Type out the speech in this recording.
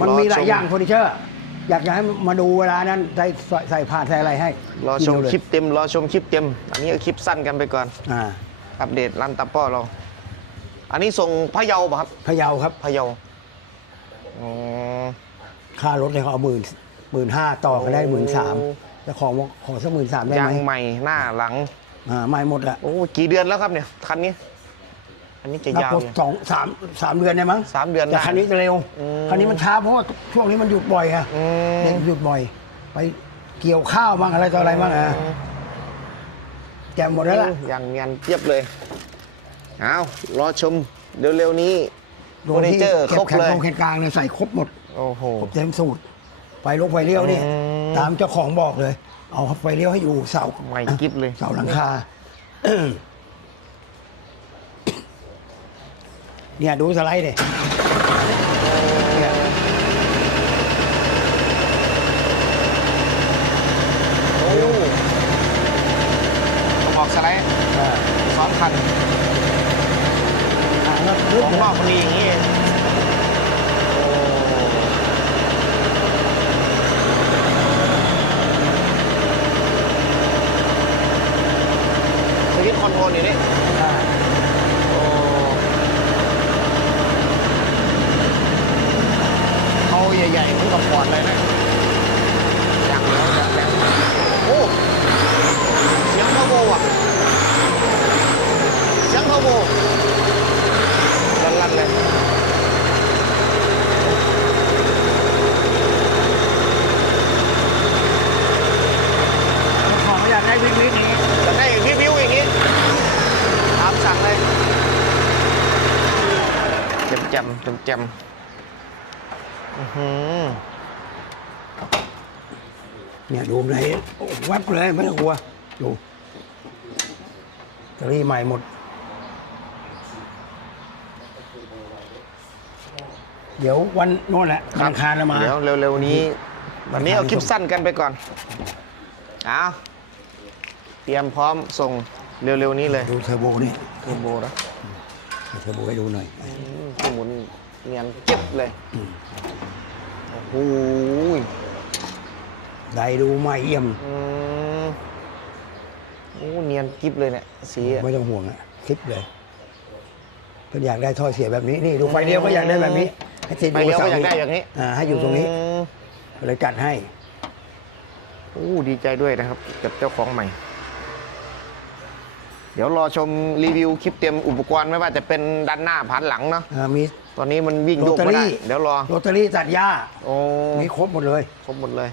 มันรอมีหลาชยมอย่างเฟอร์นิเจอร์ อยากจะให้มาดูเวลานั้นใส่ใส่ใส่ผ้าใส่อะไรให้รอชมทีเดียวเลยคลิปเต็ม รอชมคลิปเต็ม อันนี้ก็คลิปสั้นกันไปก่อน อ่าอัปเดตร้านตาป้อเรา อันนี้ส่งพะเยาป่ะครับพะเยาครับพะเยาอ๋อค่ารถเนี่ยเขาเอาหมื่นหมื่นห้าต่อก็ได้หมื่นสามจะของว่าขอสักหมื่นสามได้ยาไหมงใหม่หน้าหลังอ่าไม่หมดละ โอ้กี่เดือนแล้วครับเนี่ยคันนี้ อันนี้จะนับยาวรถเนี่ยสองสามสามเดือนได้มั้งสามเดือนแต่ได้คันนี้จะเร็ว อืมคันนี้มันช้าเพราะว่าช่วงนี้มันหยุดบ่อยอะอืเนี่ยมหยุดบ่อย ไปเกี่ยวข้าวบ้างอะไรต่ออะไรบ้างอะแจมหมดแล้วล่ะ อย่างเนียนเทียบเลย เอารอชมเร็วๆนี้เฟอร์นิเจอร์ครบแขนเลย ตรงแขนกลางเนี่ยใส่ครบหมด โอ้โห ครบเต็มสูตรไฟลกไฟเลี้ยวนี่อืมตามเจ้าของบอกเลย เอาไฟเลี้ยวให้อยู่เสาใหม่กิ๊บเลย เสาหลังคา เนี่ยดูสไลด์ดิเนี่ยโอ้กระบอกสไลด์อ่าสองคันอ่าแล้วขลึกองเลยนอกมันดีอย่างนี้เองโอ้สวิตช์คอนโทรลอยู่นี่ อ่า โอ้เขาใหญ่ๆเหมือนกับฟอร์ดเลยนะอย่างแล้วอย่างแล้วโอ้เสียงเทอร์โบอะเสียงเทอร์โบลั่นๆเลย ขออยากได้วิกวิกนี้ จะให้รีวิวอย่างนี้ตามสั่งเลยเจ็มจำเจ็มจำอื้อหือเนี่ยดูไหนโอ้วัดเลยไม่ต้องกลัวดูตะลี่ใหม่หมด เดี๋ยววันโน่นแหละวันอังคารเรามา เดี๋ยวเร็วๆนี้ วันนี้เอาคลิปสั้นกันไปก่อนเอาเตรียมพร้อมส่งเร็วๆนี้เลย ดูเทอร์โบนี่เทอร์โบนะ เอาเทอร์โบให้ดูหน่อยอืมที่หมุนเนียนเก็บเลยโอ้โหไดดูใหม่เอี่ยมอืมโอ้เนียนกิ๊บเลยเนี่ยสีอะไม่ต้องห่วงอะคลิปเลยเพิ่นอยากได้ท่อเสียแบบนี้นี่ดูไฟเลี้ยวก็อยากได้แบบนี้ ให้ติดไปเลี้ยวก็อยากได้อย่างนี้อ่าให้อยู่ตรงนี้มเลยจัดให้ โอ้ดีใจด้วยนะครับ กับเจ้าของใหม่ เดี๋ยวรอชมรีวิวคลิปเต็มอุปกรณ์ไม่ว่าจะเป็นด้านหน้าผ่านหลังเนาะอ่ามี ตอนนี้มันวิ่งโรโยกตาไม่ได้รี่เดี๋ยวรอโรตารี่ตัดหญ้าโอ้มีครบหมดเลย ครบหมดเลย